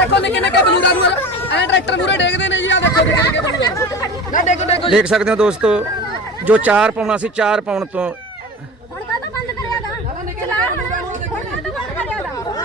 ਦੇਖੋ ਨਿੱਕੇ ਨਿੱਕੇ ਬਲੂਰਾਂ ਨੂੰ ਐ ਟਰੈਕਟਰ ਮੂਰੇ ਡੇਗਦੇ ਨੇ ਜੀ ਆ ਦੇਖੋ ਨਿੱਕੇ ਨਿੱਕੇ ਬਲੂਰ। ਨਾ ਡੇਗੋ ਡੇਗੋ ਜੀ। ਦੇਖ ਸਕਦੇ ਹੋ ਦੋਸਤੋ ਜੋ 4 ਪਾਉਣਾ ਸੀ 4 ਪਾਉਣ ਤੋਂ ਹੁਣ ਕਾਹਦਾ ਬੰਦ ਕਰਿਆ ਦਾ ਚਲਾ ਹੁਣ ਕਾਹਦਾ ਬੰਦ ਕਰਿਆ ਦਾ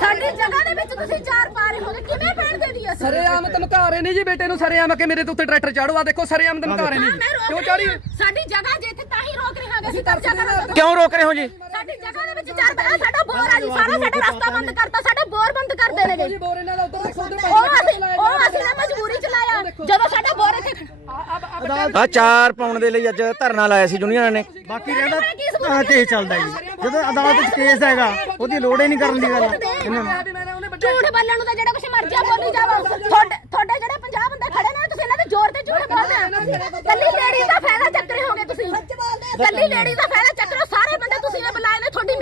ਸਾਡੀ ਜਗ੍ਹਾ ਦੇ ਵਿੱਚ ਤੁਸੀਂ ਚਾਰ ਪਾ ਰਹੇ ਹੋਗੇ ਕਿਵੇਂ ਪੈਣ ਦੇ ਦੀ ਅਸੀਂ? ਸਰੇਆਮ ਧਮਕਾ ਰਹੇ ਨੇ ਜੀ ਬੇਟੇ ਨੂੰ ਸਰੇਆਮ ਕਿ ਮੇਰੇ ਤੇ ਉੱਤੇ ਟਰੈਕਟਰ ਚਾੜੋ ਆ ਦੇਖੋ ਸਰੇਆਮ ਧਮਕਾ ਰਹੇ ਨੇ ਹਾਂ, ਜੀ ਮੈਂ ਰੋਕ ਕਿਉਂ ਰਹੀ ਚਾੜੀ ਹਾਂ। ਸਾਡੀ ਜਗ੍ਹਾ ਜੇ ਇੱਥੇ ਤਾਂ ਹੀ ਰੋਕ ਰਹੇ ਹਾਂਗੇ ਅਸੀਂ ਕਬਜ਼ਾ ਕਰਾਂਗੇ ਕਿਉਂ ਰੋਕ ਰਹੇ ਹੋ ਜੀ? ਸਾਡੀ ਜਗ੍ਹਾ ਦੇ ਵਿੱਚ ਚਾਰ ਪਾ ਸਾਡਾ ਬੋਰ ਆ ਜੀ ਸਾਰਾ ਸਾਡਾ ਰਸਤਾ ਬੰਦ ਕਰਤਾ ਸਾਡਾ ਬੋਰ ਬੰਦ ਕਰ ਦੇਣੇ ਜੀ। ਜੀ ਬੋਰੇ ਨਾਲ ਉਧਰ ਦੇਖੋ ਉਧਰ ਉਹ ਅਸੀਂ ਉਹ ਅਸੀਂ ਨੇ ਮਜਬੂਰੀ ਚ ਲਾਇਆ ਜਦੋਂ ਸਾਡਾ ਬੋਰ ਇੱਥੇ ਆ 4 ਪਾਉਣ ਦੇ ਲਈ ਅੱਜ ਧਰਨਾ ਲਾਇਆ ਸੀ ਜੁਨੀਅਰ ਨੇ। ਬਾਕੀ ਰਹਿੰਦਾ ਤਾਂ ਕੇਸ ਚੱਲਦਾ ਜੀ। ਜਦੋਂ ਅਦਾਲਤ ਵਿੱਚ ਕੇਸ ਹੈਗਾ ਉਹਦੀ ਲੋੜ ਹੀ ਨਹੀਂ ਕਰਨ ਦੀ ਗੱਲ। ਇਹਨਾਂ ਨੂੰ ਝੂਠ ਬੋਲਣ ਨੂੰ ਤਾਂ ਜਿਹੜਾ ਕੁਛ ਮਰਜ਼ੀ ਆ ਬੋਲੀ ਜਾਵੋ। ਤੁਹਾਡੇ ਤੁਹਾਡੇ ਜਿਹੜੇ 50 ਬੰਦੇ ਖੜੇ ਨੇ ਤੁਸੀਂ ਇਹਨਾਂ ਦੇ ਜ਼ੋਰ ਤੇ ਝੂਠ ਬੋਲਦੇ ਆ ਕੱਲੀ ਲੇਡੀ ਦਾ ਫਾਇਦਾ ਚੱਕ ਰਹੇ ਹੋਗੇ ਤੁਸੀਂ। ਕੱਲੀ ਲੇਡੀ ਦਾ ਫਾਇਦਾ ਚੱਕ ਰਹੇ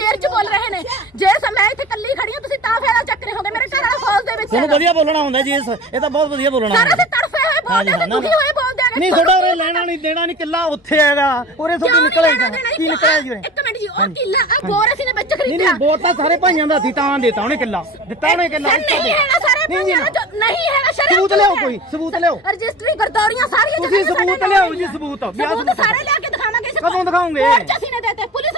ਨੇ ਮੇਰ ਚ ਬੋਲ ਰਹੇ ਨੇ। ਜੇ ਮੈਂ ਇੱਥੇ ਕੱਲੀ ਖੜੀ ਹਾਂ ਤੁਸੀਂ ਤਾਂ ਫਾਇਦਾ ਚੱਕ ਰਹੇ ਹੋਗੇ। ਮੇਰੇ ਘਰ ਵਾਲਾ ਫੌਜ ਦੇ ਵਿੱਚ ਤੁਹਾਨੂੰ ਹੈਗਾ। ਵਧੀਆ ਬੋਲਣਾ ਹੁੰਦਾ ਜੀ ਇਸ ਇਹ ਤਾਂ ਬਹੁਤ ਵਧੀਆ ਬੋਲਣਾ ਸਾਰਾ ਸੇ ਤੜਫੇ ਹੋਏ ਬੋਲਦੇ ਆ ਦੁਖੀ ਹੋਏ ਬੋਲਦੇ ਆ ਨਹੀਂ ਤੁਹਾਡਾ ਉਰੇ ਲੈਣਾ ਨਹੀਂ ਦੇਣਾ ਨਹੀਂ ਕਿੱਲਾ ਉੱਥੇ ਹੈਗਾ। ਉਰੇ ਤੁਹਾਡੀ ਨਿਕਲੇ ਕੀ ਨਿਕਲਿਆ ਜੀ ਉਰੇ? ਇੱਕ ਮਿੰਟ ਜੀ ਉਹ ਕਿੱਲਾ ਆ ਬੋਰ ਅਸੀਂ ਨੇ ਵਿੱਚ ਨਹੀਂ ਖਰੀਦਿਆ। ਨਹੀਂ ਬੋਰ ਤਾਂ ਸਾਰੇ ਭਾਈਆਂ ਦਾ ਸੀ ਤਾਂ ਦੇਤਾ ਉਹਨੇ ਕਿੱਲਾ। ਦਿੱਤਾ ਉਹਨੇ ਕਿੱਲਾ ਸਰ, ਨਹੀਂ ਹੈਗਾ ਸਾਰੇ ਨਹੀਂ ਜੀ, ਪੰਜਾਂ ਚੋਂ ਨਹੀਂ ਹੈਗਾ ਸ਼ਰਮ ਸਬੂਤ ਲਿਆਓ ਕੋਈ ਸਬੂਤ ਲਿਆਓ। ਰਜਿਸਟਰੀ ਗਰਦੌਰੀਆਂ ਸਾਰੀਆਂ ਤੁਸੀਂ ਜਗ੍ਹਾ ਤੇ ਸਬੂਤ ਸਾਡੇ ਲਿਆਓ ਨਾਲ ਜੀ ਸਬੂਤ। ਵੀ ਆਹ ਸਬੂਤ। ਸਬੂਤ ਸਾਰੇ ਲਿਆ ਕੇ ਦਿਖਾਵਾਂਗੇ। ਕਦੋਂ ਦਿਖਾਓਗੇ? ਕੋਰਟ 'ਚ ਅਸੀਂ ਨੇ ਦੇਤੇ ਪੁਲਿਸ ਨੂੰ ਨੇ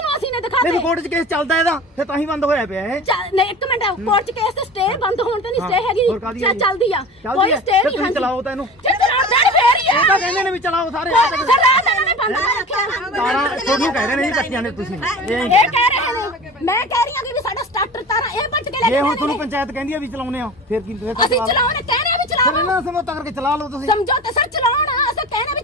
ਨਹੀਂ ਕੋਰਟ 'ਚ ਕੇਸ ਚੱਲਦਾ ਇਹਦਾ ਫਿਰ ਤਾਂ ਹੀ ਬੰਦ ਹੋਇਆ ਪਿਆ ਇਹ ਚੱਲ- ਨਹੀਂ ਇੱਕ ਮਿੰਟ ਕੋਰਟ 'ਚ ਕੇਸ ਤੇ ਸਟੇ ਬੰਦ ਹੋਣ ਤੇ ਨਹੀਂ ਸਟੇ ਹੈਗੀ ਕਾਹਦੀ ਹੈ ਚੱਲ- ਜੀ? ਚੱਲਦੀ ਆ ਚੱਲਦੀ ਕੋਈ ਹੈ। ਸਟੇ ਫਿਰ ਨਹੀਂ ਤੁਸੀਂ ਹਾਂਜੀ ਚਲਾਓ ਤਾਂ ਇਹਨੂੰ। ਜੇ ਦੇਣ ਫੇਰ ਹੀ ਇਹ ਤਾਂ ਆ ਕਹਿੰਦੇ ਨੇ ਵੀ ਚਲਾਓ ਸਾਰੇ ਕੋਈ ਰਾਤ ਇਹਨਾਂ ਨੇ ਬੰਦ ਰੱਖਿਆ ਤਾਰਾਂ ਤੁਹਾਨੂੰ ਕਹਿ ਰਹੇ ਨੇ ਜੀ ਕੱਟੀਆਂ ਨੇ ਤੁਸੀਂ ਇਹ ਇਹ ਕਹਿ ਰਹੇ ਨੇ ਮੈਂ ਕਹਿ ਰਹੀ ਹਾਂ ਕਿ ਵੀ ਸਾਡਾ ਸਟਾਰਟਰ ਤਾਰਾਂ ਇਹ ਪੱਟ ਕੇ ਲੈ ਜੇ ਕੇ ਹੁਣ ਜਾਣੇ ਤੁਹਾਨੂੰ ਨੇ। ਪੰਚਾਇਤ ਕਹਿੰਦੀ ਆ ਵੀ ਚਲਾਉਨੇ ਆ ਫਿਰ ਕੀ ਫਿਰ ਤਾਂ ਅਸੀਂ। ਚਲਾਉਣੇ ਕਹਿ ਰਹੇ ਆ ਵੀ ਫਿਰ ਚਲਾਓ ਇਹਨਾਂ ਸਮਝੌਤਾ ਕਰਕੇ ਚਲਾ ਲਓ ਤੁਸੀਂ ਸਮਝੌਤੇ ਸਰ ਚਲਾਉਣਾ ਅਸੀਂ ਕਹਿਣਾ ਵੀ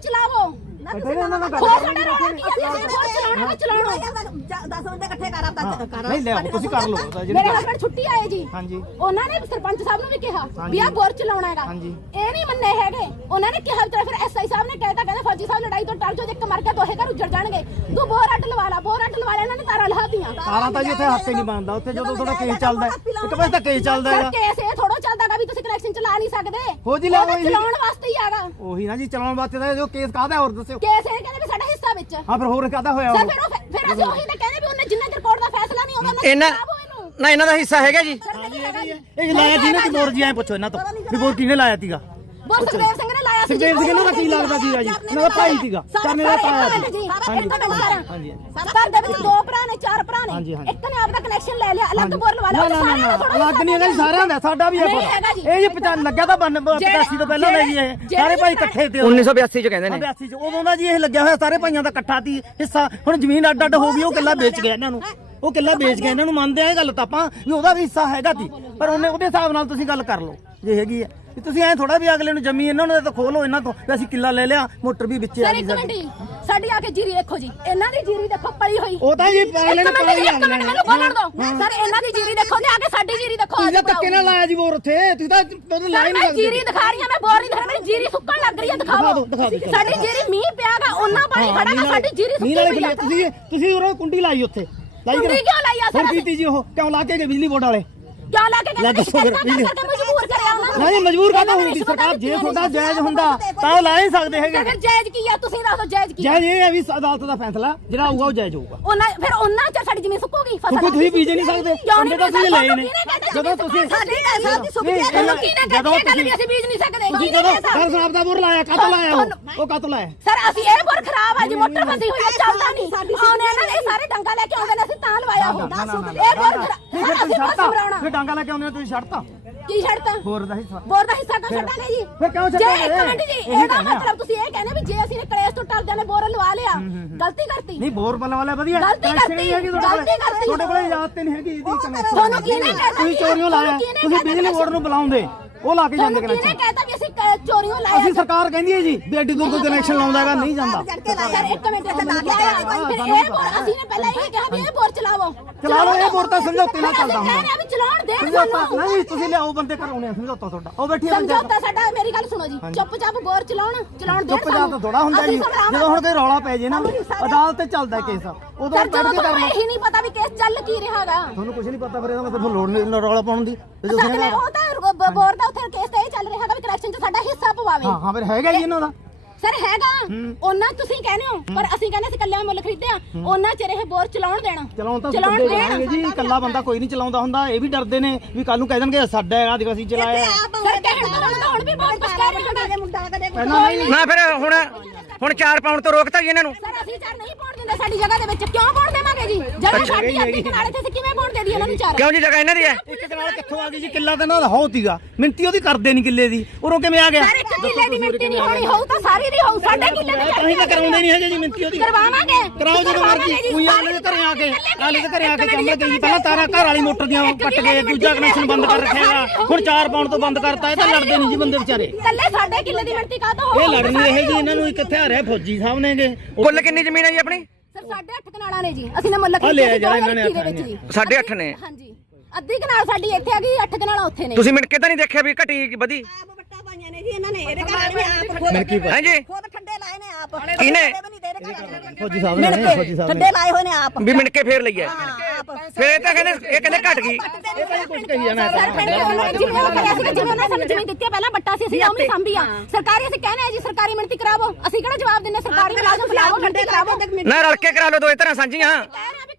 ਚਲਾਵੋ ਫਿਰ ਇਹਨਾਂ ਨਾਲ ਗੱਲ ਹੋਰ ਕਰਨੀ ਸਾਡਾ ਰੌਲਾ ਕੀ ਹੈ? ਅਸੀਂ ਹੋਰ ਚਲਾਉਣਾ ਵੀ ਚਲਾਉਣਾ 10 ਬੰਦੇ ਇਕੱਠੇ ਕਰ ਆਪਦਾ ਕਰ। ਨਹੀਂ ਲਿਆਓ ਤੁਸੀਂ ਕਰ ਲਓ ਤਾਂ ਜਿਹੜੀ ਮੇਰੇ ਹਸਬੰਡ ਛੁੱਟੀ ਆਏ ਜੀ। ਹਾਂਜੀ। ਉਹਨਾਂ ਨੇ ਸਰਪੰਚ ਸਾਹਿਬ ਨੂੰ ਵੀ ਕਿਹਾ ਵੀ ਆ ਬੋਰ ਚਲਾਉਣਾ ਹੈਗਾ। ਹਾਂਜੀ। ਇਹ ਨਹੀਂ ਮੰਨੇ ਹੈਗੇ। ਉਹਨਾਂ ਨੇ ਕਿਹਾ ਤੇ ਫਿਰ ਐਸਆਈ ਸਾਹਿਬ ਨੇ ਕਹਿਤਾ ਕਹਿੰਦੇ ਫੌਜੀ ਸਾਹਿਬ ਲੜਾਈ ਤੋਂ ਟਲ ਜਾਓ ਜੇ ਇੱਕ ਮਰ ਗਿਆ ਦੋਹੇ ਘਰ ਉੱਜੜ ਜਾਣਗੇ। ਤੂੰ ਬੋਰ ਅੱਡ ਲਵਾ ਲਾ ਬੋਰ ਅੱਡ ਲਵਾ ਲੈ ਇਹਨਾਂ ਨੇ ਤਾਰਾਂ ਲਹਾਤੀਆਂ ਤਾਰਾਂ ਤਾਂ ਜੀ ਹੱਥ ਨਹੀਂ ਬਣਦਾ। ਉੱਥੇ ਜਦੋਂ ਤੁਹਾਡਾ ਕੇਸ ਚੱਲਦਾ ਹੈ। ਇੱਕ ਪਾਸੇ ਤਾਂ ਕੇਸ ਚੱਲਦਾ ਸਰ ਹੈਗਾ। ਕੇਸ ਇਹ ਥੋੜਾ ਕਨੈਕਸ਼ਨ ਚਲਾ ਨਹੀਂ ਸਕਦੇ। ਹੋ ਜੀ, ਲਿਆਓ ਉਹ ਤਾਂ। ਚਲਾਉਣ ਵਾਸਤੇ ਹੀ ਹੈਗਾ ਉਹੀ ਨਾ ਜੀ ਚਲਾਉਣ ਵਾਸਤੇ ਤਾਂ ਜੋ ਕੇਸ ਕਾਹਦਾ ਹੋਰ ਦੱਸਿਓ। ਕੇਸ ਇਹ ਕਹਿੰਦੇ ਵੀ ਸਾਡਾ ਹਿੱਸਾ ਵਿੱਚ। ਹਾਂ ਫਿਰ ਹੋਰ ਕਾਹਦਾ ਹੋਇਆ ਸਰ ਉਹ? ਫਿਰ ਉਹ ਫਿਰ ਅਸੀਂ ਉਹੀ ਨੇ ਕਹਿੰਦੇ ਵੀ ਉਹਨੇ ਜਿੰਨਾ ਚਿਰ ਕੋਰਟ ਦਾ ਫੈਸਲਾ ਨਹੀਂ ਆਉਂਦਾ ਉਹਨਾਂ ਇਹਨਾਂ ਨਾ ਇਹਨਾਂ ਦਾ ਹਿੱਸਾ ਹੈਗਾ ਜੀ। ਜੀ। ਇਹ ਲਾਇਆ ਜਿਹਨੇ ਕਿ ਬੋਰ ਜੀ ਐ ਪੁੱਛੋ ਇਹਨਾਂ ਤੋਂ। ਵੀ ਬੋਰ ਕਿਹਨੇ ਲਾਇਆ ਸੀਗਾ? ਬੋਲ ਸੁਖਦੇਵ ਸਿੰਘ ਨੇ ਜੀ। ਸੁਖਦੇਵ ਸਿੰਘ ਦਾ ਕੀ ਲੱਗਦਾ ਸੀਗਾ ਜੀ? ਇਹਨਾਂ ਦਾ ਭਾਈ ਸੀਗਾ। ਸਾਰੇ ਚਰਨੇ ਦਾ ਸੀ ਜੀ, ਹਾਂਜੀ। ਹਾਂਜੀ ਘਰ ਦੇ ਵਿੱਚ ਦੋ ਭਰਾ ਨੇ ਚਾਰ ਭਰਾ ਨੇ। ਹਾਂਜੀ। ਇੱਕ ਨੇ ਆਪਦਾ ਕਨੈਕਸ਼ਨ ਲੈ ਲਿਆ ਅਲੱਗ ਬੋਰ ਲਵਾ ਨਾ ਲਿਆ ਨਾ ਨਾ। ਨਾ ਅਲੱਗ ਨਹੀਂ ਹੈਗਾ ਜੀ ਸਾਰਿਆਂ ਦਾ। ਸਾਡਾ ਵੀ। ਇਹ ਜੀ ਪਤਾ ਲੱਗਿਆ ਤਾਂ ਬੰਨ 85 ਤੋਂ ਪਹਿਲਾਂ ਦਾ ਜੀ ਇਹ। ਸਾਰੇ ਭਾਈ ਇਕੱਠੇ ਤੇ 1982 ਚ ਕਹਿੰਦੇ ਨੇ। 82 ਚ। ਉਦੋਂ ਦਾ ਜੀ ਇਹ ਲੱਗਿਆ ਹੋਇਆ ਸਾਰੇ ਭਾਈਆਂ ਦਾ ਇਕੱਠਾ ਸੀ। ਹਿੱਸਾ ਹੁਣ ਜ਼ਮੀਨ ਅੱਡ ਅੱਡ ਹੋ ਗਈ ਉਹ ਕਿੱਲਾ ਵੇਚ ਗਿਆ ਇਹਨਾਂ ਨੂੰ। ਉਹ ਕਿੱਲਾ ਵੇਚ ਗਿਆ ਇਹਨਾਂ ਨੂੰ। ਮੰਨਦੇ ਆ ਇਹ ਗੱਲ ਤਾਂ ਆਪਾਂ ਵੀ ਉਹਦਾ ਵੀ ਹਿੱਸਾ ਹੈਗਾ ਸੀ ਪਰ ਉਹਨੇ ਉਹਦੇ ਹਿਸਾਬ ਨਾਲ ਤੁਸੀਂ ਗੱਲ ਕਰ ਲਓ ਜੇ ਹੈਗੀ ਹੈ। ਵੀ ਤੁਸੀਂ ਐ ਥੋੜਾ ਵੀ ਅਗਲੇ ਨੂੰ ਜਮੀ ਇਹਨਾਂ ਨੂੰ ਤਾਂ ਖੋਲੋ ਇਹਨਾਂ ਤੋਂ ਵੀ ਅਸੀਂ ਕਿੱਲਾ ਲੈ ਲਿਆ ਮੋਟਰ ਵੀ ਵਿੱਚ ਆ ਸਰ ਗਈ ਇੱਕ ਮਿੰਟ ਸਾਡੀ ਜੀ। ਸਾਡੀ ਆ ਕੇ ਜੀਰੀ ਦੇਖੋ ਜੀ। ਇਹਨਾਂ ਦੀ ਜੀਰੀ ਦੇਖੋ ਪਲੀ ਹੋਈ। ਉਹ ਤਾਂ ਜੀ ਅਗਲੇ ਨੇ ਇੱਕ ਮਿੰਟ ਪਾਣੀ ਜੀ, ਆ ਇੱਕ ਮਿੰਟ ਮੈਨੂੰ ਬੋਲਣ ਦਿਓ ਸਰ ਇਹਨਾਂ ਦੀ ਜੀਰੀ ਦੇਖੋ ਤੇ ਆ ਕੇ ਸਾਡੀ ਜੀਰੀ ਦੇਖੋ ਤੁਸੀਂ ਤਾਂ ਧੱਕੇ ਨਾਲ ਲਾਇਆ ਜੀ ਬੋਰ ਉੱਥੇ। ਤੁਸੀਂ ਤਾਂ ਲਾ ਹੀ ਸਰ ਨਹੀਂ ਮੈਂ ਜੀਰੀ ਦਿਖਾ ਰਹੀ ਹਾਂ ਮੈਂ ਬੋਰ ਨਹੀਂ ਦਿਖਾ ਰਹੀ ਮੇਰੀ ਜੀਰੀ ਸੁੱਕਣ ਲੱਗ ਰਹੀ ਹੈ ਦਿਖਾ ਦਿਓ, ਦਿਖਾ ਦਿਓ, ਚਲੋ। ਸਾਡੀ ਜੀਰੀ ਮੀਂਹ ਪਿਆਗਾ ਉਹਨਾਂ ਪਾਣੀ ਹਾਂ, ਖੜਾਗਾ ਮੀਂਹ ਸਾਡੀ ਜੀਰੀ ਸੁੱਕੀ ਖੁੱਲੀ ਆ। ਤੁਸੀਂ ਤੁਸੀਂ ਉਹ ਕੁੰਡੀ ਲਾਈ ਉੱਥੇ। ਲਾਈ ਕਿਉਂ ਲਾਈ ਆ ਸਰ? ਕੀਤੀ ਜੀ ਉਹ ਕਿਉਂ ਲਾ ਕੇ ਗਏ ਬਿਜਲੀ ਬੋਰਡ ਵਾਲੇ? ਕਿਉਂ ਲਾ ਕੇ ਲੈ ਕਹਿੰਦੇ ਦੱਸੋ ਫਿਰ, ਕਰਕੇ ਮਜਬੂਰ ਨੂੰ ਨਾ ਜੀ ਮਜਬੂਰ ਕਾਹਦਾ ਨੇ ਹੋਊਗੀ ਸਰਕਾਰ ਜੇ ਤੁਹਾਡਾ ਨੇ। ਜਾਇਜ਼ ਹੁੰਦਾ ਤਾਂ ਉਹ ਲਾ ਹੀ ਸਕਦੇ ਹੈਗੇ। ਫਿਰ ਜਾਇਜ਼ ਕੀ ਆ? ਤੁਸੀਂ ਦੱਸੋ ਜਾਇਜ਼ ਕੀ ਆ? ਜਾਇਜ਼ ਇਹ ਹੈ ਵੀ ਅਦਾਲਤ ਦਾ ਫੈਸਲਾ ਜਿਹੜਾ ਆਊਗਾ ਉਹ ਜਾਇਜ਼ ਹੋਊਗਾ। ਉਹਨਾਂ ਫਿਰ ਉਹਨਾਂ ਚ ਸਾਡੀ ਜ਼ਮੀਨ ਸੁੱਕੂਗੀ? ਫਸਲ ਕਿਉਂਕਿ ਤੁਸੀਂ ਬੀਜ ਨਹੀਂ ਸਕਦੇ। ਕਿਉਂ ਬੰਦੇ ਤਾਂ ਤੁਸੀਂ ਲਏ ਨੇ ਜਦੋਂ ਤੁਸੀਂ ਸਾਡੇ ਸਾਹਿਬ ਦੀ ਸੁੱਕੀ ਨਹੀਂ, ਹੈ ਤੁਹਾਨੂੰ ਕੀ ਨੇ ਜਦੋਂ ਕਹਿੰਦੇ ਵੀ ਤੁਸੀਂ- ਅਸੀਂ ਬੀਜ ਨਹੀਂ ਸਕਦੇ? ਤੁਸੀਂ ਜਦੋਂ ਸਰ ਸਾਹਿਬ ਦਾ ਬੁਰ ਲਾਇਆ ਕਾਤੋਂ ਲਾਇਆ ਉਹ? ਉਹ ਕਾਤੋਂ ਲਾਇਆ? ਸਰ ਅਸੀਂ ਇਹ ਬੋਰ ਖਰਾਬ ਆ ਜੀ ਮੋਟਰ ਫਸੀ ਹੋਈ ਹੈ ਚੱਲਦਾ ਨਹੀਂ। ਆਉਣੇ ਇਹਨਾਂ ਨੇ ਸਾਰੇ ਡੰਗਾ ਲੈ ਕੇ ਆਉਂਦੇ ਨੇ ਅਸੀਂ ਤਾਂ ਲਵਾਇਆ ਨਾ, ਨਾ, ਨਾ, ਇਹ ਬੋਰ ਖਰਾਬ ਨਹੀਂ ਫਿਰ ਅਸੀਂ ਸਮਰਾਉਣਾ ਫਿਰ ਡਾਂਗਾ ਲੈ ਕੇ ਆਉਂਦੇ ਹੋ ਤੁਸੀਂ ਛੱਡਤਾ। ਕੀ ਛੱਡਤਾ ਹੋਰ ਦਾ ਹਿੱਸਾ। ਬੋਰ ਦਾ ਹਿੱਸਾ ਕਿਉਂ ਛੱਡਾਂਗੇ ਜੀ। ਫਿਰ ਕਿਉਂ ਜੇ ਛੱਡਾਂਗੇ? ਇੱਕ ਮਿੰਟ ਜੀ ਇਹੀ ਇਹਦਾ। ਮਤਲਬ ਤੁਸੀਂ ਇਹ ਕਹਿੰਦੇ ਵੀ ਜੇ ਅਸੀਂ ਨੇ ਕਲੇਸ਼ ਤੋਂ ਟਲਦਿਆਂ ਨੇ ਬੋਰ ਲਵਾ ਲਿਆ। ਗਲਤੀ ਕਰਤੀ। ਨਹੀਂ ਬੋਰ ਬਲ ਵਾਲਾ ਵਧੀਆ। ਗਲਤੀ connection ਕਰਤੀ, ਨਹੀਂ ਹੈਗੀ ਤੁਹਾਡੇ ਕੋਲ। ਗਲਤੀ ਕਰਤੀ। ਤੁਹਾਡੇ ਕੋਲ ਇਜਾਜ਼ਤ ਤੇ ਨਹੀਂ ਹੈਗੀ ਇਹਦੀ connection ਤੁਹਾਨੂੰ ਕਿਹਨੇ ਕਹਿਤਾ ਤੁਸੀਂ ਕਿ- ਚੋਰੀਆਂ ਲਾਇਆ। ਤੁਹਾਨੂੰ ਕਿਹਨੇ ਤੁਸੀਂ ਕਹਿਤਾ ਬਿਜਲੀ ਬੋਰਡ ਨੂੰ ਬੁਲਾਉਂਦੇ। ਉਹ ਲਾ ਕੇ ਜਾਂਦੇ ਤੁਹਾਨੂੰ ਕਿਹਨੇ ਕਨੈਕਸ਼ਨ ਕਹਿਤਾ ਵੀ ਅਸੀਂ ਕ- ਚੋਰੀਆਂ ਲਾਇਆ ਅਸੀਂ ਸਰਕਾਰ ਕਹਿੰਦੀ ਹੈ ਜੀ ਵੀ ਐਡੀ ਦੂਰ ਤੋਂ ਕਨੈਕਸ਼ਨ ਲਾਉਂਦਾ ਹੈਗਾ ਨਹੀਂ ਜਾਂਦਾ। ਸਰ ਇੱਕ ਮਿੰਟ ਇੱਥੇ ਲਾ ਕੇ ਆਇਆ ਫਿਰ ਇਹ ਬੋਰ ਅਸੀਂ ਨੇ ਪਹਿਲਾਂ ਇਹ ਕਿਹਾ ਵੀ ਇਹ ਬੋਰ ਚਲਾਵੋ। ਚਲਾ ਲਓ ਇਹ ਬੋਰ ਤਾਂ ਸਮਝੌਤੇ ਨਾਲ ਚੱਲਦਾ ਹੁੰਦਾ। ਹੁੰਦਾ ਵੀ ਚਲਾਉਣ ਦੇਣ ਸਮਝੌਤਾ ਨਹੀਂ ਤੁਸੀਂ ਲਿਆਓ ਬੰਦੇ ਕਰਾਉਣੇ ਸਮਝੌਤਾ ਤੁਹਾਡਾ। ਉਹ ਬੈਠੀ ਸਮਝੌਤਾ ਸਾਡਾ ਮੇਰੀ ਗੱਲ ਸੁਣੋ ਜੀ। ਚੁੱਪ ਚਾਪ ਬੋਰ ਚਲਾਉਣ ਚਲਾਉਣ ਦੇਣ ਚੁੱਪ ਚਾਪ ਤਾਂ ਥੋੜਾ ਹੁੰਦਾ ਜੀ। ਜਦੋਂ ਹੁਣ ਕੋਈ ਰੌਲਾ ਪੈ ਜੇ ਨਾ ਅਦਾਲਤ ਤੇ ਚੱਲਦਾ ਕੇਸ। ਉਦੋਂ ਜਦੋਂ ਕੇ ਕਰ ਤੁਹਾਨੂੰ ਲਓ ਇਹ ਨਹੀਂ ਪਤਾ ਵੀ ਕੇਸ ਚੱਲ ਕੀ ਰਿਹਾਗਾ ਤੁਹਾਨੂੰ ਕੁਝ ਨਹੀਂ ਪਤਾ ਫਿਰ ਇਹਦਾ ਮਤਲਬ ਲੋੜ ਨਹੀਂ ਰੌਲਾ ਪਾਉਣ ਦੀ। ਤੇ ਜੋ ਸਾਡੇ ਉਹ ਤਾਂ ਬੋਰ ਦਾ ਉੱਥੇ ਕੇਸ ਤਾਂ ਇਹ ਚੱਲ ਰਿਹਾ ਹੈਗਾ ਵੀ ਕਨੈਕਸ਼ਨ 'ਚ ਸਾਡਾ ਹਿੱਸਾ ਪਵਾਵੇ ਹਾਂ ਹਾਂ ਫਿਰ ਹੈਗਾ ਜੀ ਇਹਨਾਂ ਦਾ। ਸਰ ਹੈਗਾ। ਉਹਨਾਂ ਤੁਸੀਂ ਕਹਿੰਦੇ ਹੋ ਪਰ ਅਸੀਂ ਕਹਿੰਦੇ ਅਸੀਂ ਕੱਲਿਆਂ ਮੁੱਲ ਖਰੀਦਿਆ ਉਹਨਾਂ ਚਿਰ ਇਹ ਬੋਰ ਚਲਾਉਣ ਦੇਣਾ। ਚਲਾਉਣ ਤਾਂ ਚਲਾਉਣ ਕਰਦੇ ਦੇਣ। ਜਾਣਗੇ ਜੀ ਇਕੱਲਾ ਬੰਦਾ ਕੋਈ ਨਹੀਂ ਚਲਾਉਂਦਾ ਹੁੰਦਾ ਇਹ ਵੀ ਡਰਦੇ ਨੇ ਵੀ ਕੱਲ ਨੂੰ ਕਹਿ ਦੇਣਗੇ ਸਾਡਾ ਹੈਗਾ ਦੇਖੋ ਅਸੀਂ ਚਲਾਇਆ ਸਰ ਕਹਿਣ ਤੋਂ ਉਹਨਾਂ ਹੁਣ ਵੀ ਬਹੁਤ ਕੁਝ ਕਹਿ ਰਹੇ ਹੋ ਮੁੰਡਾ ਕਦੇ ਪਹਿਲਾਂ ਨਹੀਂ। ਨਾ ਫਿਰ ਹੁਣ ਹੁਣ 4 ਪਾਉਣ ਤੋਂ ਰੋਕਤਾ ਜੀ ਇਹਨਾਂ ਨੂੰ। ਸਰ ਅਸੀਂ ਚਾਰ ਨਹੀਂ ਪਾਉਣ ਦਿੰਦੇ ਸਾਡੀ ਜਗ੍ਹਾ ਦੇ ਵਿੱਚ। ਕਿਉਂ ਪਾਉਣ ਦੇਵਾਂਗੇ ਜੀ? ਜਗ੍ਹਾ ਸਾਡੀ ਅੱਧੀ ਕਨਾਲੇ ਤੇ ਕਿਵੇਂ ਪਾਉਣ ਦੇ ਦੀ ਇਹਨਾਂ ਨੂੰ ਚਾਰ? ਕਿਉਂ ਜੀ ਜਗ੍ਹਾ ਇਹਨਾਂ ਦੀ ਹੈ? ਇੱਕ ਕਨਾਲ ਕਿੱਥੋਂ ਆ ਗਈ ਜੀ? ਕਿੱਲਾ ਤਾਂ ਇਹਨਾਂ ਦਾ ਹੋ ਤੀਗਾ। ਮਿੰਤੀ ਉਹਦੀ ਕਰਦੇ ਨਹੀਂ ਕਿੱਲੇ ਦੀ। ਉਰੋਂ ਕਿਵੇਂ ਆ ਗਿਆ? ਸਰ ਇੱਕ ਕਿੱਲੇ ਦੀ ਮਿੰਟੀ ਨਹੀਂ ਹੋਣੀ ਹੋਊ ਤਾਂ ਸਾਰੀ ਦੀ ਹੋਊ ਸਾਡੇ ਕਿੱਲੇ ਦੀ ਤਾਂ ਹੀ ਤਾਂ ਕਰਾਉਂਦੇ ਨਹੀਂ ਹੈਗੇ ਜੀ ਮਿੰਤੀ ਉਹਦੀ। ਕਰਵਾਵਾਂਗੇ। ਕਰਾਓ ਜਦੋਂ ਮਰਜ਼ੀ। ਕੋਈ ਆਲੇ ਦੇ ਘਰੇ ਆ ਕੇ ਆਲੇ ਦੇ ਘਰੇ ਆ ਕੇ ਕੰਮ ਗਈ ਪਹਿਲਾਂ ਤਾਰਾ ਘਰ ਵਾਲੀ ਮੋਟਰ ਦੀਆਂ ਕੱਟ ਕੇ ਦੂਜਾ ਕਨੈਕਸ਼ਨ ਬੰਦ ਕਰ ਰੱਖਿਆ ਹੁਣ ਚਾਰ ਪਾਉਣ ਤੋਂ ਬੰਦ ਕਰਤਾ ਇਹ ਤਾਂ ਲੜਦੇ ਨਹੀਂ ਜੀ ਬੰਦੇ ਵਿਚਾਰੇ। ਕੱਲੇ ਸਾਡੇ ਕਿੱਲੇ ਦੀ ਮਿੰਟੀ ਕਾ ਤਾਂ ਇਹ ਲੜ ਨਹੀਂ ਰਹੇ ਜੀ ਇਹਨਾਂ ਨੂੰ ਇੱਕ ਹਥਿਆਰ ਹੈ ਫੌਜੀ ਸਾਹਿਬ ਨੇਗੇ। ਕੁੱਲ ਕਿੰਨੀ ਜ਼ਮੀਨ ਹੈ ਜੀ ਆਪਣੀ? ਸਰ ਸਾਡੇ 8 ਕਨਾਲਾਂ ਨੇ ਜੀ। ਅਸੀਂ ਨੇ ਮੁੱਲ ਜਿਹੜਾ ਇਹਨਾਂ ਨੇ ਹਾਂਜੀ। ਅੱਧੀ ਕਨਾਲ ਸਾਡੀ ਇੱਥੇ ਆ ਗਈ 8 ਕਨਾਲਾਂ ਉੱਥੇ ਨੇ। ਤੁਸੀਂ ਮਿੰਟ ਕੇ ਤਾਂ ਨਹੀਂ ਦੇਖਿਆ ਵੀ ਘਟੀ ਕਿ ਵਧੀ? ਆਪ ਵੱਟਾ ਪਾਈਆਂ ਨੇ ਜੀ ਇਹਨਾਂ ਨੇ। ਇਹਦੇ ਘਰ ਵੀ ਆਪ ਖੁਦ ਹੈ ਜੀ ਖੁਦ ਠੰਡੇ ਲਾਏ ਨੇ ਆਪ। ਕਿਹਨੇ? ਫੌਜੀ ਸਾਹਿਬ ਮਿਲ ਨੇ ਕੇ ਫੌਜੀ ਸਾਹਿਬ ਨੇ। ਠੰਡੇ ਲਾਏ ਹੋਏ ਨੇ ਆਪ। ਵੀ ਮਿੰਟ ਕੇ ਫੇਰ ਲਈ ਹੈ ਹਾਂ, ਆਪ। ਫਿਰ ਇਹ ਤਾਂ ਕਹਿੰਦੇ ਇਹ ਕਹਿੰਦੇ ਘਟ ਗਈ। ਕੁਝ ਕਹੀ ਜਾਣਾ। ਸਰ ਪਿੰਡ ਦੇ ਉਹਨਾਂ ਨੇ ਜਿਵੇਂ ਉਹ ਕਰਿਆ ਸੀ ਜਿਵੇਂ ਉਹਨਾਂ ਨੇ ਸਾਨੂੰ ਜ਼ਮੀਨ ਦਿੱਤੀ ਆ, ਪਹਿਲਾਂ ਬੱਟਾ ਸੀ ਅਸੀਂ ਸੰਭੀ ਆ। ਸਰਕਾਰੀ ਅਸੀਂ ਕਹਿੰਦੇ ਆ ਜੀ ਸਰਕਾਰੀ ਮਿਣਤੀ ਕਰਾਵੋ। ਅਸੀਂ ਕਿਹੜਾ ਜਵਾਬ ਦਿੰਨੇ ਸਰਕਾਰੀ ਮੁਲਾਜ਼ਮ ਬੁਲਾਓ ਮਿਣਤੀ ਕਰਾਵੋ। ਨਾ ਰਲ ਕੇ ਕਰਾ ਲਓ ਦੋਏ ਤਰ੍ਹਾਂ ਸਾਂਝੀਆਂ। ਰਹੇ ਆ ਵੀ ਕਰਵਾਵੋ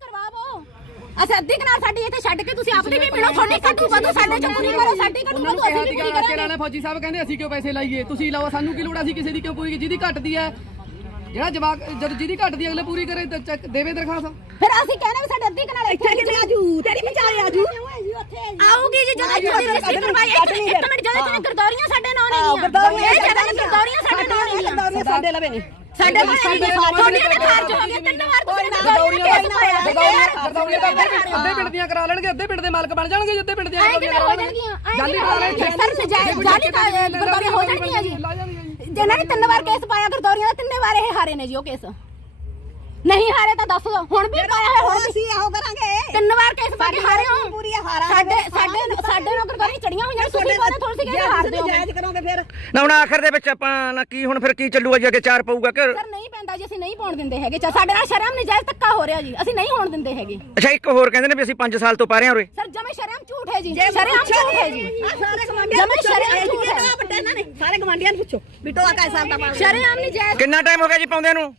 ਅਸੀਂ ਅੱਧੀ ਕਨਾਲ ਸਾਡੀ ਇੱਥੇ ਛੱਡ ਕੇ ਤੁਸੀਂ ਆਪਣੀ ਵੀ ਮਿਲੋ ਤੁਹਾਡੀ ਕੱਟੂ ਵਧੂ ਸਾਡੇ ਚੋਂ ਪੂਰੀ ਕਰੋ ਸਾਡੀ ਕੱਟੂ ਵਧੂ ਅਸੀਂ ਵੀ ਪੂਰੀ ਕਰਾਂਗੇ। ਰਾਣਾ ਫੌਜੀ ਸਾਹਿਬ ਕਹਿੰਦੇ ਅਸੀਂ ਕਿਉਂ ਪੈਸੇ ਲਾਈਏ? ਤੁਸੀਂ ਲਾਓ ਸਾਨੂੰ ਕੀ ਲੋੜ ਆ, ਅਸੀਂ ਕਿਸੇ ਦੀ ਕਿਉਂ ਪੂਰੀ ਜਿਹਦੀ ਘਟਦੀ ਹੈ ਜਿਹੜਾ ਜਵਾਕ ਜਦ ਜਿਹਦੀ ਘਟਦੀ ਹੈ, ਅਗਲੇ ਪੂਰੀ ਕਰੇ ਤੇ ਚੱਕ ਦੇਵੇ ਦਰਖਾਸਤ। ਫਿਰ ਅਸੀਂ ਕਹਿੰਦੇ ਵੀ ਸਾਡੇ ਅੱਧੀ ਕਨਾਲ ਇੱਥੇ ਕਿਤੇ ਆਜੂ ਤੇਰੀ ਵਿਚਾਰੇ ਆਜੂ ਆਊਗੀ ਜੀ ਜਦੋਂ ਇੱਥੇ ਰਜਿਸਟਰੀ ਕਰਵਾਈ ਇੱਕ ਮਿੰਟ ਜਦੋਂ ਇੱਥੇ ਗਰਦੌਰੀਆਂ ਸਾਡੇ ਨਾਂ ਨੇ ਗਰਦੌਰੀਆਂ ਇਹ ਜਗ੍ਹਾ ਨੇ ਗਰਦੌਰੀਆਂ ਸਾਡੇ ਨਾਂ ਨੇ ਗਰਦੌਰੀਆਂ ਸਾਡੇ ਲਵੇ ਨੇ ਸਾਡੇ ਤੁਹਾਡੀਆਂ ਤਾਂ ਖਾਰਜ ਹੋ ਗਈਆਂ ਤਿੰਨ ਵਾਰ ਤੁਸੀਂ ਗਰਦੌਰੀਆਂ ਕੇਸ ਪਾਇਆ ਗਰਦੌਰੀਆਂ ਤਾਂ ਅੱਧੇ ਪਿੰਡ ਦੀਆਂ ਕਰਾ ਲੈਣਗੇ ਅੱਧੇ ਪਿੰਡ ਦੇ ਮਾਲਕ ਬਣ ਜਾਣਗੇ ਜੇ ਅੱਧੇ ਪਿੰਡ ਦੀਆਂ ਕਰਾ ਹੋ ਲੈਣਗੇ ਜਾਣਗੀਆਂ? ਜਾਲੀ ਕਰਾ ਲੈਣਗੇ ਸਰ ਸਜਾਇ ਜਾਲੀ ਤਾਂ ਗਰਦੌਰੀਆਂ ਹੋ ਜਾਣਗੀਆਂ ਜੀ। ਜਿਹਨਾਂ ਨੇ ਤਿੰਨ ਵਾਰ ਕੇਸ ਪਾਇਆ ਗਰਦੌਰੀਆਂ ਦਾ ਤਿੰਨੇ ਵਾਰ ਇਹ ਹਾਰੇ ਨੇ ਜੀ ਉਹ ਕੇਸ। ਨਹੀਂ ਹਾਰੇ ਤਾਂ ਦੱਸ ਦਿਓ ਹੁਣ ਵੀ ਪਾਇਆ ਹੁਣ ਵੀ ਅਸੀਂ ਇਹੋ ਕਰਾਂਗੇ। ਤਿੰਨ ਵਾਰ ਕੇ ਹਾਰੇ ਹੋ ਪੂਰੀ ਹਾਰਾਂ ਸਾਡੇ ਸਾਡੇ ਸਾਡੇ ਨਾਲ ਗਰਦੌਰੀ ਚੜੀਆਂ ਹੋਈਆਂ ਨੇ, ਤੁਸੀਂ ਬਾਰੇ ਥੋੜੀ ਸੀ ਕਹਿੰਦੇ ਹਾਰਦੇ ਹੋ ਜਾਇਜ਼ ਕਰੋਗੇ ਫਿਰ? ਨਾ ਹੁਣ ਆਖਰ ਦੇ ਵਿੱਚ ਆਪਾਂ ਨਾ ਕੀ ਹੁਣ ਫਿਰ ਕੀ ਚੱਲੂਗਾ ਜੀ ਅੱਗੇ 4 ਪਊਗਾ ਕਿ ਸਰ ਨਹੀਂ ਪੈਂਦਾ ਜੀ ਅਸੀਂ ਨਹੀਂ ਪਾਉਣ ਦਿੰਦੇ ਹੈਗੇ। ਚਾ ਸਾਡੇ ਨਾਲ ਸ਼ਰਮ ਨਜਾਇਜ਼ ਧੱਕਾ ਹੋ ਰਿਹਾ ਜੀ। ਅਸੀਂ ਨਹੀਂ ਹੋਣ ਦਿੰਦੇ ਹੈਗੇ। ਅੱਛਾ ਇੱਕ ਹੋਰ ਕਹਿੰਦੇ ਨੇ ਵੀ ਅਸੀਂ 5 ਸਾਲ ਤੋਂ ਪਾ ਰਹੇ ਹਾਂ ਉਰੇ। ਸਰ ਜਮੇ ਸ਼ਰਮ ਝੂਠ ਹੈ ਜੀ। ਸ਼ਰਮ ਝੂਠ ਹੈ ਜੀ। ਆ ਸਾਰੇ ਗਵਾਂਡੀਆਂ ਜਮੇ ਸ਼ਰਮ ਝੂਠ ਹੈ। ਵੱਡੇ ਇਹਨਾਂ ਨੇ। ਸਾਰੇ ਗਵਾਂਡੀਆਂ ਨੂੰ ਪੁੱਛੋ ਵੀ ਟੋਆ ਕਾ ਹਿਸਾਬ ਦਾ ਸ਼ਰਮ ਨਜਾਇਜ਼ ਕਿੰਨਾ ਟਾਈਮ ਹੋ ਗਿਆ ਜੀ ਪਾਉਂਦਿਆਂ ਨੂੰ?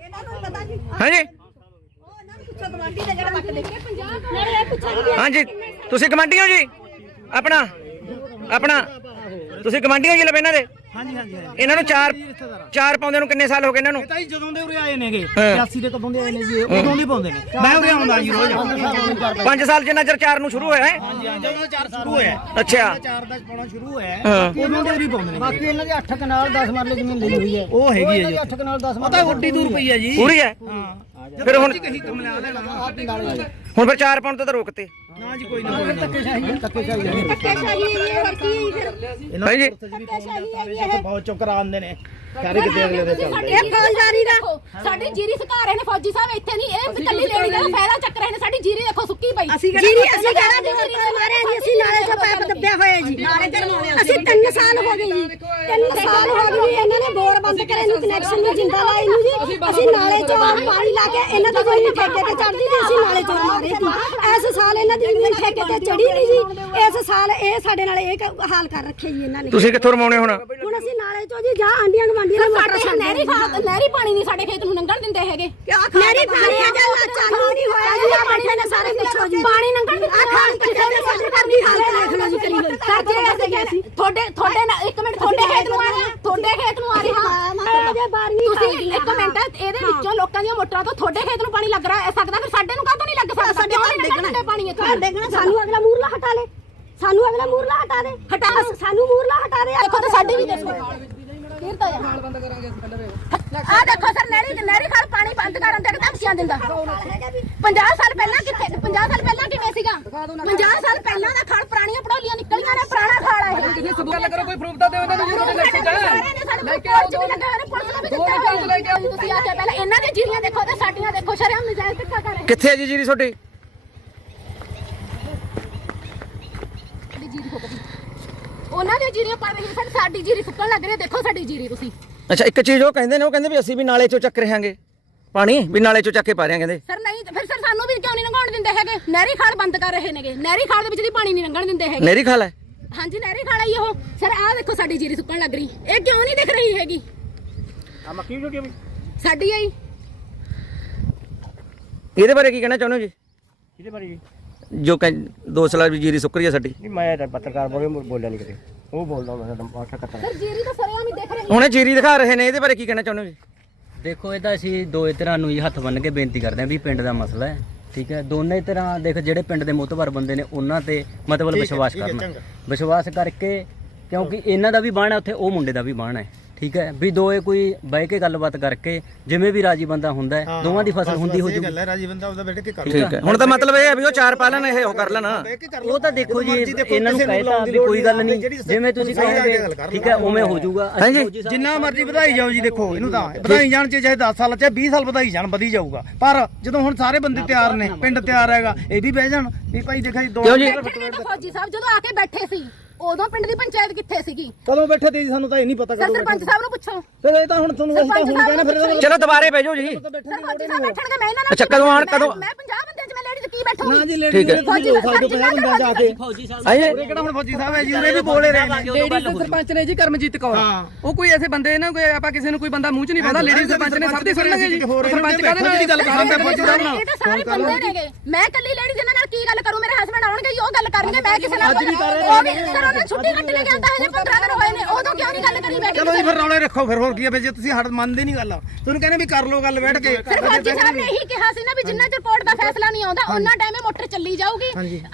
ਇਹਨਾਂ ਨੂੰ ਪਤਾ ਜੀ। ਹਾਂਜੀ। ਪੁੱਛੋ ਦੇ ਜਿਹੜਾ ਇਹ ਹਾਂਜੀ ਤੁਸੀਂ ਗਵਾਂਢੀ ਹੋ ਜੀ? ਆਪਣਾ ਆਪਣਾ ਤੁਸੀਂ ਗਵਾਂਢੀ ਹੋ ਜੀ ਲਵੇ ਇਹਨਾਂ ਦੇ? ਹਾਂਜੀ ਹਾਂਜੀ ਹਾਂਜੀ। ਇਹਨਾਂ ਨੂੰ 4 4 ਪਾਉਂਦਿਆਂ ਨੂੰ ਕਿੰਨੇ ਸਾਲ ਹੋ ਗਏ ਇਹਨਾਂ ਨੂੰ? ਇਹ ਤਾਂ ਜੀ ਜਦੋਂ ਦੇ ਉਰੇ ਆਏ ਨੇਗੇ ਹਾਂ। 81 ਦੇ ਕਦੋਂ ਦੇ ਆਏ ਨੇ ਜੀ ਇਹ, ਉਦੋਂ ਦੇ ਪਾਉਂਦੇ ਨੇ। ਮੈਂ ਉਰੇ ਆਉਂਦਾ ਜੀ ਰੋਜ਼। 5 ਸਾਲ ਜਿੰਨਾ ਚਿਰ 4 ਨੂੰ ਸ਼ੁਰੂ ਹੋਇਆ ਹੈ? ਜਦੋਂ ਚਾਰ ਸ਼ੁਰੂ ਹੋਇਆ ਅੱਛਾ। ਚਾਰ ਦਾ ਪਾਉਣਾ ਸ਼ੁਰੂ ਹੋਇਆ ਹਾਂ। ਉਦੋਂ ਦੇ ਉਰੇ ਪਾਉਂਦੇ ਨੇ। ਬਾਕੀ ਇਹਨਾਂ ਦੇ 8 ਕਨਾਲ 10 ਮਰਲੇ ਜ਼ਮੀਨ ਲਈ ਹੋਈ ਹੈ। ਉਹ ਹੈਗੀ ਹੈ ਜੀ 8 ਕਨਾਲ 10 ਉਹ ਤਾਂ ਉੱਡੀ ਦੂਰ ਪਈ ਹੈ ਜੀ। ਪੂਰੀ ਹੈ। ਹਾਂ। ਫਿਰ ਹੁਣ ਕਹੀ ਤੁਮ ਲਿਆ ਲੈਣਾ ਹੁਣ ਫਿਰ 4 ਪਾਉਣ ਤੋਂ ਤਾਂ ਰੋਕਤੇ। ਨਾ ਜੀ ਕੋਈ ਨਾ ਹੋਰ ਕੀ ਫਿਰ ਇਹਨਾਂ ਹਾਂਜੀ। ਧੱਕੇਸ਼ਾਹੀ ਹੈ ਜੀ। ਇਹ ਬਹੁਤ ਚੁੱਕ ਕਰਾ ਆਉਂਦੇ ਨੇ। ਸਾਰੇ ਕਿਤੇ ਅਗਲੇ ਦੇ ਚੱਲਦੇ ਇਹ ਫੌਜਦਾਰੀ ਦਾ ਸਾਡੀ ਜੀਰੀ ਸੁਕਾ ਰਹੇ ਨੇ ਫੌਜੀ ਸਾਹਿਬ ਇੱਥੇ ਨਹੀਂ ਇਹ ਕੱਲੀ ਲੇਡੀ ਦਾ ਫਾਇਦਾ ਚੱਕ ਰਹੇ ਨੇ ਸਾਡੀ ਜੀਰੀ ਦੇਖੋ ਸੁੱਕੀ ਪਈ। ਅਸੀਂ ਜੀਰੀ ਕਿਹੜਾ ਅਸੀਂ ਕਿਹੜਾ ਕਿਹੜਾ ਜੀਰੀ ਮਾਰਿਆ ਜੀ ਅਸੀਂ ਨਾਲੇ ਚੋਂ ਪੈਪ ਦੱਬਿਆ ਹੋਇਆ ਜੀ। ਨਾਲੇ ਚੜਵਾਉਣੇ ਅਸੀਂ 3 ਸਾਲ ਹੋ ਗਏ ਜੀ 3 ਸਾਲ ਹੋ ਗਏ ਜੀ ਇਹਨਾਂ ਨੇ ਬੋਰ ਬੰਦ ਕਰੇ ਨੂੰ ਕਨੈਕਸ਼ਨ ਨੂੰ ਜਿੰਦਾ ਲਾਏ ਨੂੰ ਜੀ। ਅਸੀਂ ਨਾਲੇ ਚੋਂ ਪਾਣੀ ਲਾ ਕੇ ਇਹਨਾਂ ਤੋਂ ਕੋਈ ਠੇਕੇ ਤੇ ਚੜਦੀ ਤੇ ਅਸੀਂ ਨਾਲੇ ਚੋਂ ਮਾਰੇ ਸੀ ਇਸ ਸਾਲ ਇਹਨਾਂ ਦੀ ਜ਼ਮੀਨ ਠੇਕੇ ਤੇ ਚੜੀ ਨਹੀਂ ਜੀ। ਇਸ ਸਾਲ ਇਹ ਸਾਡੇ ਨਾਲ ਇਹ ਕ- ਹਾਲ ਕਰ ਰੱਖਿਆ ਜੀ ਇਹਨਾਂ ਨੇ। ਤੁਸੀਂ ਕਿੱਥੋਂ ਰਮਾਉਣੇ ਹੁਣ? ਹੁਣ ਅਸੀਂ ਨਾਲੇ ਚੋਂ ਜੀ ਜਾਂ ਆਂਡੀਆਂ ਗਵਾਂਡੀਆਂ ਨੂੰ ਮੋਟਰ ਸਾਡੇ ਨਹਿਰੀ ਖਾ- ਨਹਿਰੀ ਪਾਣੀ ਨਹੀਂ ਸਾਡੇ ਖੇਤ ਨੂੰ ਲੰਘਣ ਦਿੰਦੇ ਹੈਗੇ। ਮੇਰੀ ਪਾਣੀ ਆ ਜਾਂ ਚਾਲੂ ਨਹੀਂ ਹੋਇਆ। ਜੀ ਆ ਬੈਠੇ ਨੇ ਸਾਰੇ ਪੁੱਛੋ ਜੀ। ਪਾਣੀ ਲੰਘਣ ਆ ਖਾਣ ਕਿਸੇ ਨੇ ਸਾਡੇ ਘਰ ਦੀ ਹਾਲਤ ਦੇਖ ਲਓ ਜੀ ਕਰੀ ਹੋਈ। ਸਰ ਜੇ ਅਸੀਂ। ਗਏ ਸੀ ਤੁਹਾਡੇ ਤੁਹਾਡੇ ਨਾਲ ਇੱਕ ਮਿੰਟ ਤੁਹਾਡੇ ਖੇਤ ਨੂੰ ਆ ਰਿਹਾ ਤੁਹਾਡੇ ਖੇਤ ਨੂੰ ਆ ਰਿਹਾ ਤੁਸੀਂ ਇੱਕ ਮਿੰਟ ਇਹਦੇ ਵਿੱਚੋਂ ਲੋਕਾਂ ਦੀਆਂ ਮੋਟਰਾਂ ਤੋਂ ਤੁਹਾਡੇ ਖੇਤ ਨੂੰ ਪਾਣੀ ਲੱਗ ਰਿਹਾ ਸਕਦਾ ਫਿਰ ਸਾਡੇ ਨੂੰ ਕਾਹਤੋਂ ਨਹੀਂ ਲੱਗ ਸਕਦਾ ਸਾਡੇ ਕਿਉਂ ਘਰ ਨਹੀਂ ਲੱਗਣ ਦਿੰਦੇ ਪਾਣੀ ਇੱਥੋਂ ਘਰ ਡੇਗਣਾ ਸਾਨੂੰ ਅਗਲਾ ਮੂਰਲਾ ਹਟਾ ਲੈ। ਸਾਨੂੰ ਅਗਲਾ ਮੂਰਲਾ ਹਟਾ ਦੇ। ਹਟਾ। ਲਓ। ਸਾਨੂੰ ਮੂਰਲਾ ਹਟਾ ਦੇ। ਦੇਖੋ ਤਾਂ ਸਾਡੀ ਵੀ ਦੇਖੋ। ਫਿਰ ਤਾਂ ਯਾਰ। ਬੰਦ ਕਰਾਂਗੇ ਅਸੀਂ ਪਹਿਲਾਂ ਆ ਦੇਖੋ ਸਰ ਨਹਿਰੀ ਨਹਿਰੀ ਖਾਲ ਪਾਣੀ ਬੰਦ ਕਰਨ ਤੇ ਧਮਕੀਆਂ ਦਿੰਦਾ। 50 ਸਾਲ ਪਹਿਲਾਂ ਕਿੱਥੇ 50 ਸਾਲ ਪਹਿਲਾਂ ਕਿਵੇਂ ਸੀਗਾ? 50 ਸਾਲ ਪਹਿਲਾਂ ਦਾ ਖਾਲ ਪੁਰਾਣੀਆਂ ਪੜੋਲੀਆਂ ਨਿਕਲੀਆਂ ਨੇ ਪੁਰਾਣਾ ਖਾਲ ਹੈ ਇਹ। ਤੁਸੀਂ ਸਬੂਤ ਕਰੋ ਕੋਈ ਪ੍ਰੂਫ ਤਾਂ ਦਿਓ ਇਹਨਾਂ ਨੂੰ ਜੀ ਤੁਹਾਡੇ ਲਿਸਟ ਚ ਸਾਰਿਆਂ ਨੇ ਸਾਡੇ ਲੈ ਕੋਲ ਕੇ ਆਓ ਕੋਰਟ ਚ ਵੀ ਲੱਗਾ ਹੋਇਆ ਨੇ ਪੁਲਿਸ ਨੂੰ ਵੀ ਦੋ ਦਿੱਤਾ ਮਿੰਟ ਲੈ ਕੇ ਆਓ। ਹੋਇਆ ਤੁਸੀਂ ਆ ਕੇ ਪਹਿਲਾਂ ਇਹਨਾਂ ਦੀਆਂ ਜੀਰੀਆਂ ਦੇਖੋ ਤੇ ਸਾਡੀਆਂ ਦੇਖੋ ਸ਼ਰਮ ਨਜਾਇਜ਼ ਧੱਕਾ ਕਰ ਰਹੇ ਕਿੱਥੇ ਹੈ ਜੀ ਜੀਰੀ ਤੁਹਾਡੀ ਸਾਡੀ ਜੀਰੀ ਹੋ ਗਈ ਉਹਨਾਂ ਦੀਆਂ ਜੀਰੀਆਂ ਪੜ ਰਹੀ ਸਾਡੀ ਸਾਡੀ ਜੀਰੀ ਸੁੱਕਣ ਲੱਗ ਰਹੀ ਹੈ ਦੇਖੋ ਸਾਡੀ ਜੀਰੀ ਤੁਸੀਂ। ਅੱਛਾ ਇੱਕ ਚੀਜ਼ ਉਹ ਕਹਿੰਦੇ ਨੇ ਉਹ ਕਹਿੰਦੇ ਵੀ ਅਸੀਂ ਵੀ ਨਾਲੇ ਚੋਂ ਚੱਕ ਰਹਾਂਗੇ ਪਾਣੀ ਵੀ ਨਾਲੇ ਚੋਂ ਚੱਕ ਕੇ ਪਾ ਰਹੇ ਹਾਂ ਕਹਿੰਦੇ। ਸਰ ਨਹੀਂ ਫਿਰ ਸਰ ਸਾਨੂੰ ਵੀ ਕਿਉਂ ਨਹੀਂ ਲੰਘਾਉਣ ਦਿੰਦੇ ਹੈਗੇ? ਨਹਿਰੀ ਖਾਲ ਬੰਦ ਕਰ ਰਹੇ ਨੇਗੇ। ਨਹਿਰੀ ਖਾਲ ਦੇ ਵਿੱਚ ਦੀ ਪਾਣੀ ਨਹੀਂ ਲੰਘਣ ਦਿੰਦੇ ਹੈਗੇ। ਨਹਿਰੀ ਖਾਲ ਹੈ? ਹਾਂਜੀ ਨਹਿਰੀ ਖਾਲ ਆਈ ਉਹ। ਸਰ ਆਹ ਦੇਖੋ ਸਾਡੀ ਜੀਰੀ ਸੁੱਕਣ ਲੱਗ ਰਹੀ। ਇਹ ਕਿਉਂ ਨਹੀਂ ਦਿਖ ਰਹੀ ਹੈਗੀ? ਆ ਮੱਕੀ ਵੀ ਵੀ ਸਾਡੀ ਆਈ ਇਹਦੇ ਬਾਰੇ ਕੀ ਕਹਿਣਾ ਚਾਹੁੰਦੇ ਹੋ ਜੀ? ਇਹਦੇ ਬਾਰੇ ਜੀ। ਜੋ ਕਹਿ ਦੋ ਸਾਲਾਂ ਦੀ ਜੀਰੀ ਸੁੱਕ ਰਹੀ ਹੈ ਸਾਡੀ। ਨਹੀਂ ਮੈਂ ਤਾਂ ਪੱਤਰਕਾਰ ਬੋਲੇ ਬੋਲਿਆ ਨਹੀਂ ਕਦੇ ਉਹ ਬੋਲਦਾ ਹੁੰਦਾ ਤਾਂ ਆਖਾ ਕਰਤਾ ਸਰ ਜੀਰੀ ਤਾਂ ਸਰਿਆਂ ਵੀ ਦੇਖ ਰਹੇ ਹੁਣੇ ਜੀਰੀ ਦਿਖਾ ਰਹੇ ਨੇ ਇਹਦੇ ਬਾਰੇ ਕੀ ਕਹਿਣਾ ਚਾਹੁੰਦੇ ਹੋ ਜੀ? ਦੇਖੋ ਇਹ ਤਾਂ ਅਸੀਂ ਦੋਏ ਤਰ੍ਹਾਂ ਨੂੰ ਹੀ ਹੱਥ ਬੰਨ ਕੇ ਬੇਨਤੀ ਕਰਦੇ ਹਾਂ ਵੀ ਪਿੰਡ ਦਾ ਮਸਲਾ ਹੈ ਠੀਕ ਹੈ? ਦੋਨੇ ਤਰ੍ਹਾਂ ਦੇਖ ਜਿਹੜੇ ਪਿੰਡ ਦੇ ਮੋਤਬਰ ਬੰਦੇ ਨੇ ਉਹਨਾਂ ਤੇ ਮਤਲਬ ਵਿਸ਼ਵਾਸ ਕਰਨਾ। ਵਿਸ਼ਵਾਸ ਕਰਕੇ ਕਿਉਂਕਿ ਇਹਨਾਂ ਦਾ ਵੀ ਬਾਣ ਹੈ ਉੱਥੇ ਉਹ ਮੁੰਡੇ ਦਾ ਵੀ ਬਾਣ ਹੈ। ਠੀਕ ਹੈ? ਵੀ ਦੋਏ ਕੋਈ ਬਹਿ ਕੇ ਗੱਲਬਾਤ ਕਰਕੇ ਜਿਵੇਂ ਵੀ ਰਾਜੀ ਬੰਦਾ ਹੁੰਦਾ ਹੈ ਦੋਵਾਂ ਦੀ ਫਸਲ ਹੁੰਦੀ ਹੋ ਜੂ ਹੈ ਰਾਜੀ ਬੰਦਾ ਉਹਦਾ ਬੈਠ ਕੇ ਕਰ ਠੀਕ ਹੈ। ਹੁਣ ਤਾਂ ਮਤਲਬ ਇਹ ਹੈ ਵੀ ਉਹ ਚਾਰ ਪਾ ਲੈਣ ਇਹ ਉਹ ਕਰ ਲੈਣ। ਉਹ ਤਾਂ ਦੇਖੋ ਜੀ ਇਹਨਾਂ ਨੂੰ ਕਹਿਤਾ ਵੀ ਕੋਈ ਗੱਲ ਨਹੀਂ ਜਿਵੇਂ ਤੁਸੀਂ ਕਹੋਗੇ ਠੀਕ ਹੈ ਉਵੇਂ ਹੋ ਜਾਊਗਾ। ਹਾਂਜੀ। ਜਿੰਨਾ ਮਰਜ਼ੀ ਵਧਾਈ ਜਾਓ ਜੀ ਦੇਖੋ ਇਹਨੂੰ ਤਾਂ ਵਧਾਈ ਜਾਣ ਚ ਚਾਹੇ 10 ਸਾਲ ਚਾਹੇ 20 ਸਾਲ ਵਧਾਈ ਜਾਣ ਵਧੀ ਜਾਊਗਾ। ਪਰ ਜਦੋਂ ਹੁਣ ਸਾਰੇ ਬੰਦੇ ਤਿਆਰ ਨੇ ਪਿੰਡ ਤਿਆਰ ਹੈਗਾ ਇਹ ਵੀ ਬਹਿ ਜਾਣ ਵੀ ਭਾਈ ਦੇਖਾ ਜੀ ਦੋ ਕਿਉਂ ਜੀ? ਬੈਠੇ ਨੇ ਤਾਂ ਫੌਜੀ ਸਾਹਿਬ ਜਦੋਂ ਆ ਕੇ ਬੈਠੇ ਸੀ ਉਦੋਂ ਪਿੰਡ ਦੀ ਪੰਚਾਇਤ ਕਿੱਥੇ ਸੀਗੀ? ਕਦੋਂ ਬੈਠੇ ਤੇ ਜੀ ਸਾਨੂੰ ਤਾਂ ਇਹ ਨਹੀਂ ਪਤਾ ਸਰ ਕਦੋਂ ਸਰਪੰਚ ਸਾਹਿਬ ਨੂੰ ਪੁੱਛੋ। ਫਿਰ ਇਹ ਤਾਂ ਹੁਣ ਤੁਹਾਨੂੰ ਅਸੀਂ ਤਾਂ ਹੁਣ ਕਹਿਣਾ ਫਿਰ ਇਹਦਾ ਚਲੋ ਦੁਬਾਰੇ ਭੇਜੋ ਜੀ। ਸਰ ਫੌਜੀ ਸਾਹਿਬ ਬੈਠਣਗੇ ਮੈਂ ਇਹਨਾਂ ਨਾਲ ਅੱਛਾ, ਕਦੋਂ ਆਉਣ, ਕਦੋਂ? ਮੈਂ 50 ਬੰਦੇ ਚ ਮੈਂ ਲੇਡੀ ਕੀ ਬੈਠੂਗੀ ਨਾ ਜੀ ਲੇਡੀ ਠੀਕ ਹੈ। ਤੁਸੀਂ ਦੋ ਸਾਲ ਤੋਂ ਪਹਿਲਾਂ ਬੰਦਾ ਜਾ ਕੇ ਫੌਜੀ ਸਾਹਿਬ ਹਾਂਜੀ ਇਹ ਕਿਹੜਾ ਹੁਣ ਫੌਜੀ ਸਾਹਿਬ ਹੈ ਜੀ? ਉਹਨੇ ਵੀ ਬੋਲੇ ਰਹੇ ਨੇ। ਲੇਡੀ ਸਰਪੰਚ ਨੇ ਜੀ ਕਰਮਜੀਤ ਕੌਰ। ਉਹ ਕੋਈ ਐਸੇ ਬੰਦੇ ਨਾ ਕੋਈ ਆਪਾਂ ਕਿਸੇ ਨੂੰ ਕੋਈ ਬੰਦਾ ਮੂੰਹ ਚ ਨਹੀਂ ਪਾਉਂਦਾ ਲੇਡੀ ਸਰਪੰਚ ਨੇ ਸਭ ਦੀ ਸੁਣਨਗੇ ਜੀ। ਸਰਪੰਚ ਕਾਹਦੇ ਨਾਲ ਗੱਲ ਕਰਦੇ ਫੌਜੀ ਸਾਹਿਬ ਨਾਲ। ਇਹ ਤਾਂ ਸਾਰੇ ਬੰਦੇ ਨੇਗੇ। ਮੈਂ ਕੱਲੀ ਲੇਡੀ ਜਿਹਨਾਂ ਨਾਲ ਕੀ ਗੱਲ ਮੇਰੇ ਹਸਬੰਡ ਆਉਣਗੇ ਉਹ ਗੱਲ ਕਰਨਗੇ ਮੈਂ ਕਿਸੇ ਨਾਲ ਉਹ ਵੀ ਸਰ ਉਹਨੇ ਛੁੱਟੀ ਕੱਟ ਲੈ ਕੇ ਆਂਦਾ ਹਜੇ 15 ਦਿਨ ਹੋਏ ਨੇ ਉਦੋਂ ਕਿਉਂ ਨਹੀਂ ਗੱਲ ਕਰੀ ਬੈਠੀ ਚਲੋ ਜੀ ਫਿਰ ਰੌਲੇ ਰੱਖੋ ਫਿਰ ਹੋਰ ਕੀ ਹੈ ਫਿਰ ਜੇ ਤੁਸੀਂ ਹੜ ਮੰਨਦੇ ਨਹੀਂ ਗੱਲ। ਤੁਹਾਨੂੰ ਕਹਿੰਦੇ ਵੀ ਕਰ ਲਓ ਗੱਲ ਬੈਠ ਕੇ ਸਰ ਫੌਜੀ ਸਾਹਿਬ ਨੇ ਇਹੀ ਕਿਹਾ ਸੀ ਨਾ ਵੀ ਜਿੰਨਾ ਚਿਰ ਕੋਰਟ ਦਾ ਫੈਸਲਾ ਨਹੀਂ ਆਉਂਦਾ ਉਹਨਾਂ ਟਾਈਮ ਇਹ ਮੋਟਰ ਚੱਲੀ ਜਾਊਗੀ।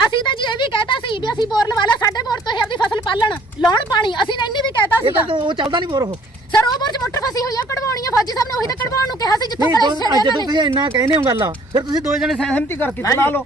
ਅਸੀਂ ਤਾਂ ਜੀ ਇਹ ਵੀ ਕਹਿਤਾ ਸੀ ਵੀ ਅਸੀਂ ਬੋਰ ਲਵਾ ਲਾ ਸਾਡੇ ਬੋਰ ਤੋਂ ਇਹ ਆਪਣੀ ਫਸਲ ਪਾਲਣ ਲਾਉਣ ਪਾਣੀ ਅਸੀਂ ਨੇ ਇੰਨੀ ਵੀ ਕਹਿਤਾ ਇਹ ਤਾਂ ਉਹ ਚੱਲਦਾ ਨਹੀਂ ਬੋਰ ਉਹ। ਸਰ ਉਹ ਬੋਰ ਚ ਮੋਟਰ ਫਸੀ ਹੋਈ ਆ ਕਢਵਾਉਣੀ ਆ ਫੌਜੀ ਸਾਹਿਬ ਨੇ ਉਹੀ ਤਾਂ ਕਢਵਾਉਣ ਨੂੰ ਕਿਹਾ ਸੀ ਜਿੱਥੋਂ ਜਦੋਂ ਨੇ ਤੁਸੀਂ ਇੰਨਾ ਕਹਿੰਦੇ ਹੋ ਗੱਲ ਫਿਰ ਤੁਸੀਂ ਦੋ ਜਣੇ ਸਹਿਮਤੀ ਕਰਕੇ ਚਲਾ ਲਓ।